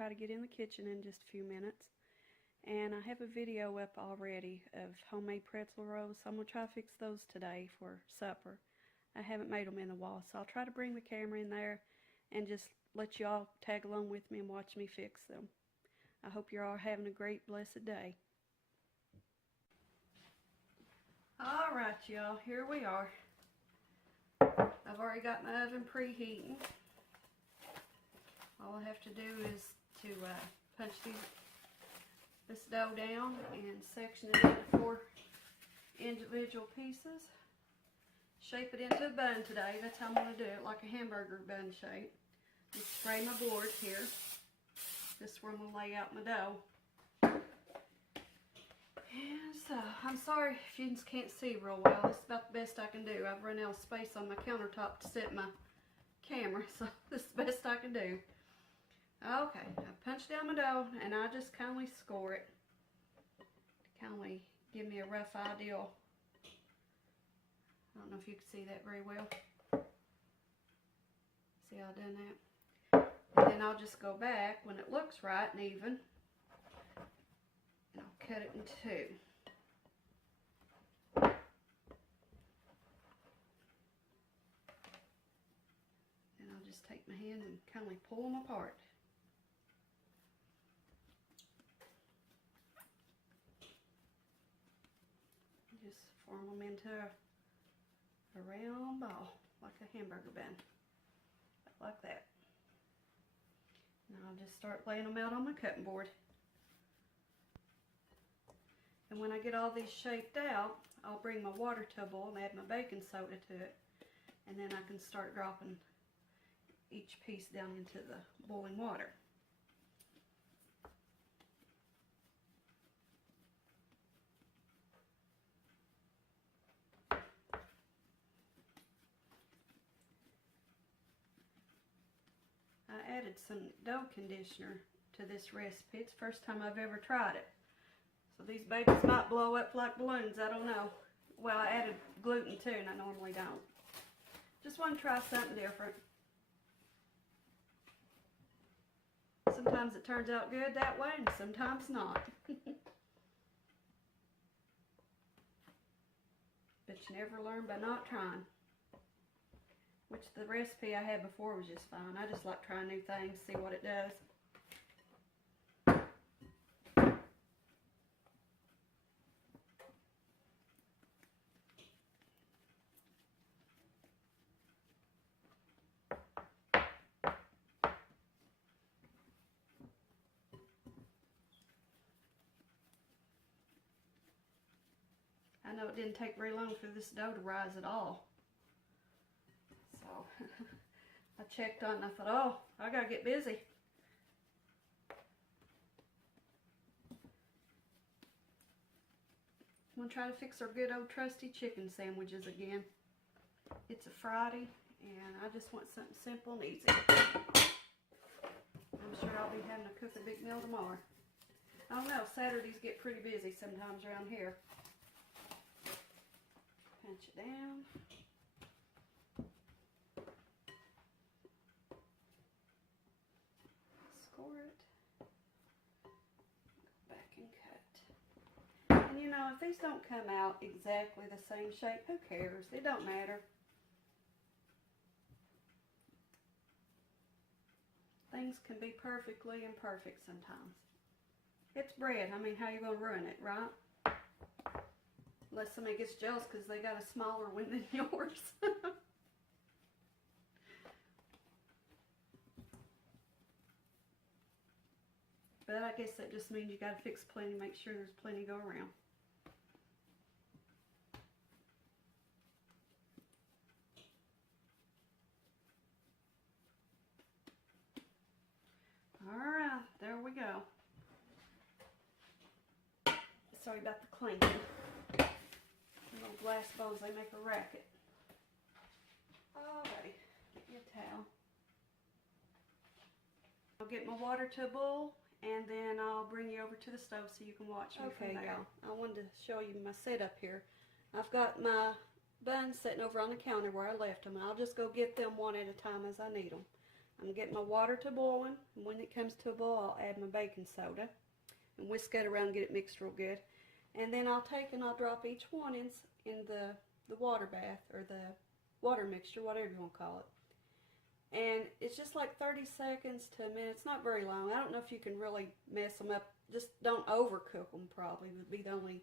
try to get in the kitchen in just a few minutes. And I have a video up already of homemade pretzel rolls, so I'm going to try to fix those today for supper. I haven't made them in a while, so I'll try to bring the camera in there and just let you all tag along with me and watch me fix them. I hope you're all having a great, blessed day. Alright, y'all, here we are. I've already got my oven preheating. All I have to do is to punch this dough down and section it into 4 individual pieces. Shape it into a bun today. That's how I'm going to do it, like a hamburger bun shape. Just spray my board here. This is where I'm going to lay out my dough. And so, I'm sorry if you can't see real well. This is about the best I can do. I've run out of space on my countertop to set my camera, so this is the best I can do. Okay, I punched down my dough and I just kindly score it to kindly give me a rough idea. I don't know if you can see that very well. See how I've done that? And then I'll just go back when it looks right and even. And I'll cut it in 2. And I'll just take my hands and kindly pull them apart. Just form them into a round ball, like a hamburger bun. Like that. Now I'll just start laying them out on my cutting board. And when I get all these shaped out, I'll bring my water to a boil and add my baking soda to it. And then I can start dropping each piece down into the boiling water. I added some dough conditioner to this recipe. It's the first time I've ever tried it. So these babies might blow up like balloons, I don't know. Well, I added gluten too, and I normally don't. Just want to try something different. Sometimes it turns out good that way, and sometimes not. But you never learn by not trying. Which the recipe I had before was just fine. I just like trying new things, see what it does. I know it didn't take very long for this dough to rise at all. So, I checked on it and I thought, oh, I gotta get busy. I'm gonna try to fix our good old trusty chicken sandwiches again. It's a Friday and I just want something simple and easy. I'm sure I'll be having to cook a big meal tomorrow. I don't know, Saturdays get pretty busy sometimes around here. Punch it down. Score it. Go back and cut. And you know, if these don't come out exactly the same shape, who cares? It don't matter. Things can be perfectly imperfect sometimes. It's bread. I mean, how you gonna ruin it, right? Unless somebody gets jealous because they got a smaller one than yours. But I guess that just means you got to fix plenty, make sure there's plenty to go around. Alright, there we go. Sorry about the clinking. Little glass bowls, they make a racket. Alrighty, get me a towel. I'll get my water to a boil and then I'll bring you over to the stove so you can watch me from there. Y'all, I wanted to show you my setup here. I've got my buns sitting over on the counter where I left them. I'll just go get them one at a time as I need them. I'm getting my water to boiling, and when it comes to a boil, I'll add my baking soda and whisk it around and get it mixed real good. And then I'll take and I'll drop each one in the water bath, or the water mixture, whatever you want to call it. And it's just like 30 seconds to a minute. It's not very long. I don't know if you can really mess them up. Just don't overcook them, probably would be the only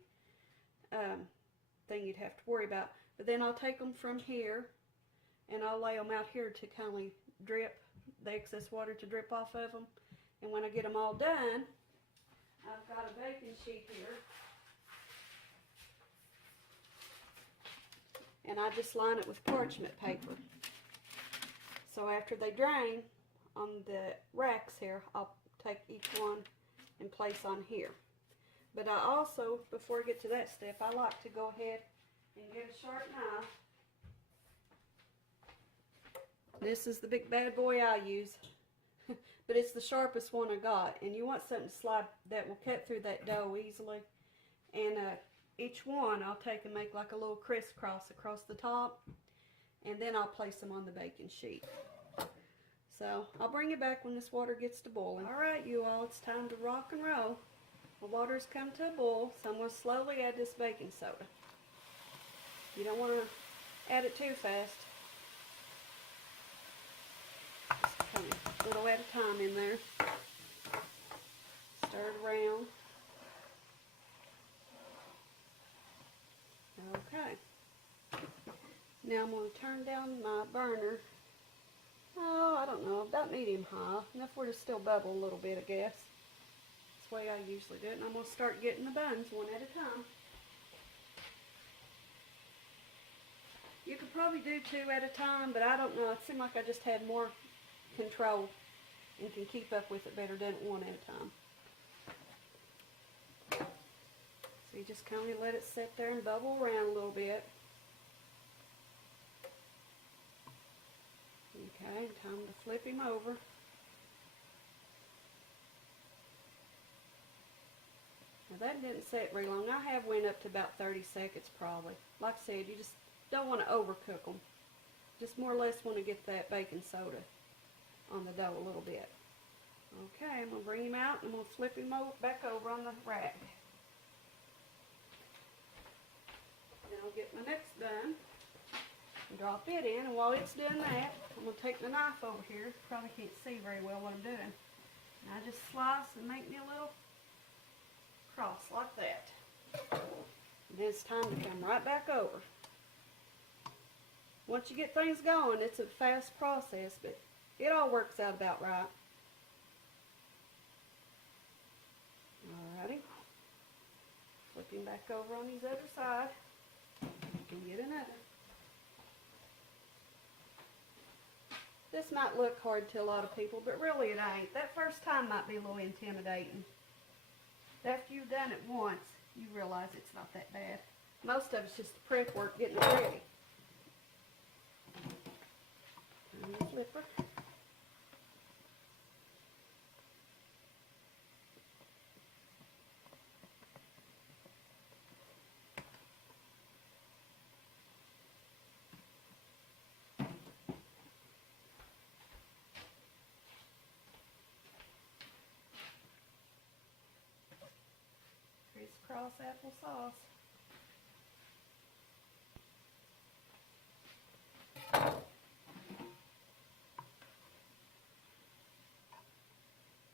thing you'd have to worry about. But then I'll take them from here and I'll lay them out here to kind of drip the excess water to drip off of them. And when I get them all done, I've got a baking sheet here. And I just line it with parchment paper. So after they drain on the racks here, I'll take each one and place on here. But I also, before I get to that step, I like to go ahead and get a sharp knife. This is the big bad boy I use, but it's the sharpest one I got. And you want something to slide that will cut through that dough easily. And each one I'll take and make like a little crisscross across the top, and then I'll place them on the baking sheet. So I'll bring you back when this water gets to boiling. Alright you all, it's time to rock and roll. The water's come to a boil, so I'm going to slowly add this baking soda. You don't want to add it too fast. Just kind of a little at a time in there. Stir it around. Okay. Now I'm going to turn down my burner. Oh, I don't know, about medium high. Enough for it to still bubble a little bit, I guess. That's the way I usually do it. And I'm going to start getting the buns one at a time. You could probably do two at a time, but I don't know. It seemed like I just had more control and can keep up with it better doing it one at a time. So you just kind of let it sit there and bubble around a little bit. Okay, time to flip him over. Now that didn't set very long. I have went up to about 30 seconds probably. Like I said, you just don't want to overcook them. Just more or less want to get that baking soda on the dough a little bit. Okay, I'm going to bring him out and I'm going to flip him back over on the rack. Then I'll get my next bun and drop it in, and while it's doing that, I'm going to take the knife over here. Probably can't see very well what I'm doing. And I just slice and make me a little cross like that. And then it's time to come right back over. Once you get things going, it's a fast process, but it all works out about right. Alrighty. Flipping back over on his other side. And get another. This might look hard to a lot of people, but really it ain't. That first time might be a little intimidating. After you've done it once, you realize it's not that bad. Most of it's just the prep work, getting it ready. Turn the flipper. Crisscross applesauce.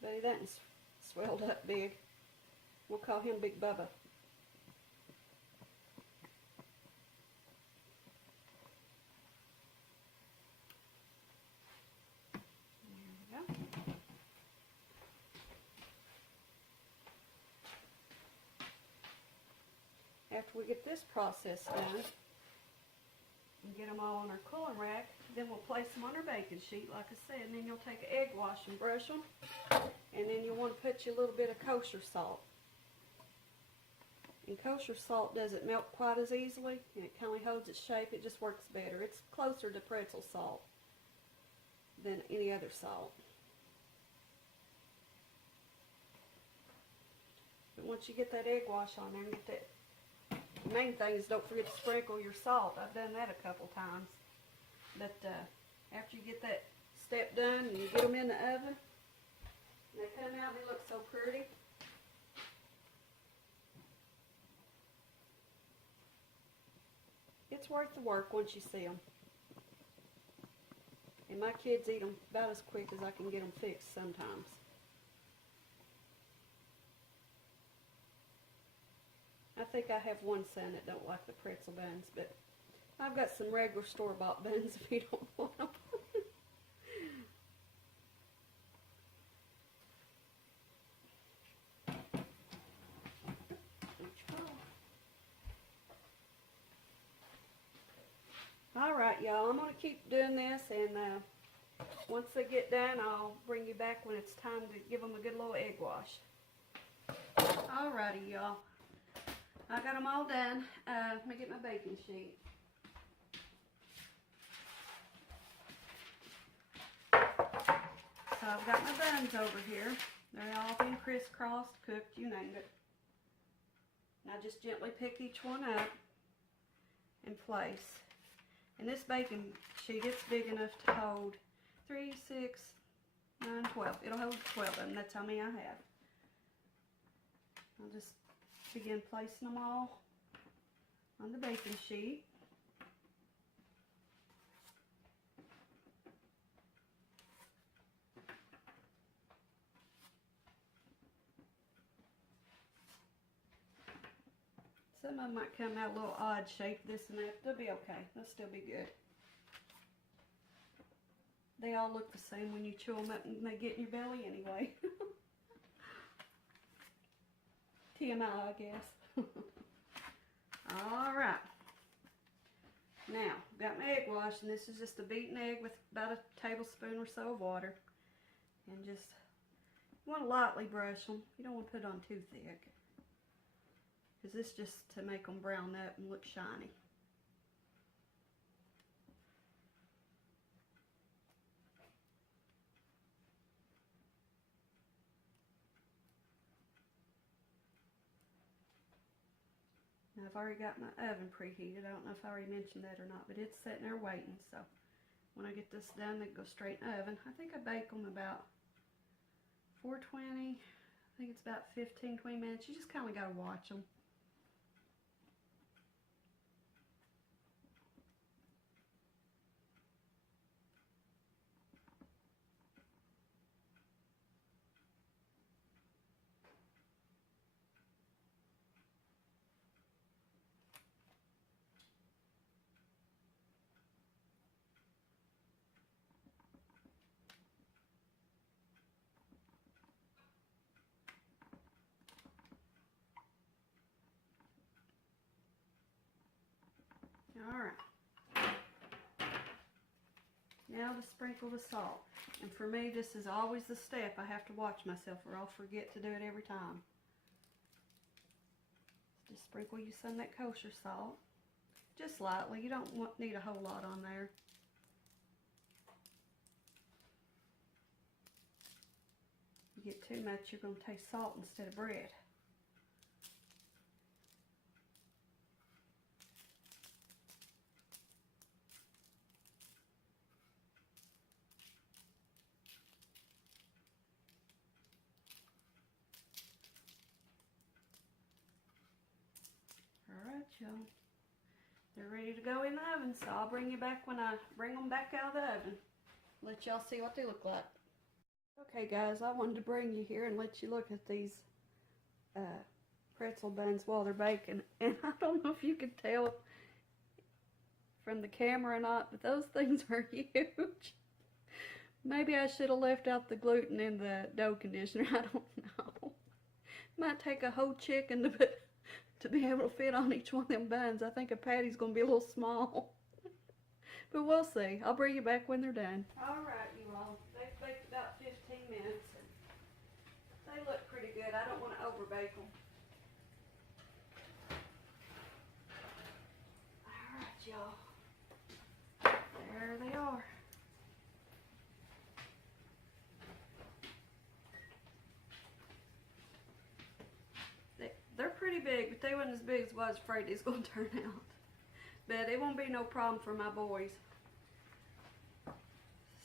Buddy, that one's swelled up big. We'll call him Big Bubba. There we go. After we get this process done and get them all on our cooling rack, then we'll place them on our baking sheet, like I said, and then you'll take an egg wash and brush them, and then you'll want to put you a little bit of kosher salt. And kosher salt doesn't melt quite as easily, and it kind of holds its shape. It just works better. It's closer to pretzel salt than any other salt. But once you get that egg wash on there and get that, the main thing is don't forget to sprinkle your salt. I've done that a couple times. But after you get that step done and you get them in the oven. And they come out and they look so pretty. It's worth the work once you see them. And my kids eat them about as quick as I can get them fixed sometimes. I think I have one son that don't like the pretzel buns, but I've got some regular store-bought buns if you don't want them. Alright, y'all, I'm going to keep doing this, and once they get done, I'll bring you back when it's time to give them a good little egg wash. Alrighty, y'all. I got them all done. Let me get my baking sheet. So I've got my buns over here. They're all been crisscrossed, cooked, you name it. Now just gently pick each one up and place. And this baking sheet, it's big enough to hold 3, 6, 9, 12. It'll hold 12 of them. That's how many I have. I'll just begin placing them all on the baking sheet. Some of them might come out a little odd shape, this and that. They'll be okay. They'll still be good. They all look the same when you chew them up and they get in your belly anyway. TMI, I guess. Alright. Now, got my egg wash, and this is just a beaten egg with about a tablespoon or so of water. And just, you want to lightly brush them. You don't want to put it on too thick. Because this just to make them brown up and look shiny. Now I've already got my oven preheated. I don't know if I already mentioned that or not, but it's sitting there waiting. So when I get this done, they go straight in the oven. I think I bake them about 420. I think it's about 15, 20 minutes. You just kind of got to watch them. Alright, now to sprinkle the salt. And for me, this is always the step. I have to watch myself or I'll forget to do it every time. Just sprinkle you some of that kosher salt. Just lightly. You don't need a whole lot on there. If you get too much, you're going to taste salt instead of bread. Alright, y'all. They're ready to go in the oven, so I'll bring you back when I bring them back out of the oven. Let y'all see what they look like. Okay, guys, I wanted to bring you here and let you look at these pretzel buns while they're baking. And I don't know if you can tell from the camera or not, but those things are huge. Maybe I should have left out the gluten in the dough conditioner. I don't know. Might take a whole chicken to be able to fit on each one of them buns. I think a patty's going to be a little small. But we'll see. I'll bring you back when they're done. Alright, you all. They've baked about 15 minutes. And they look pretty good. I don't want to overbake them. Alright, y'all. There they are. They're pretty big, but they weren't as big as I was afraid they was going to turn out. But it won't be no problem for my boys.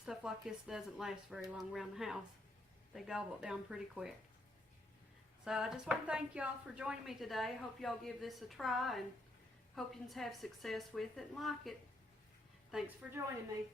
stuff like this doesn't last very long around the house. They gobble it down pretty quick. So I just want to thank y'all for joining me today. I hope y'all give this a try and hope you can have success with it and like it. Thanks for joining me.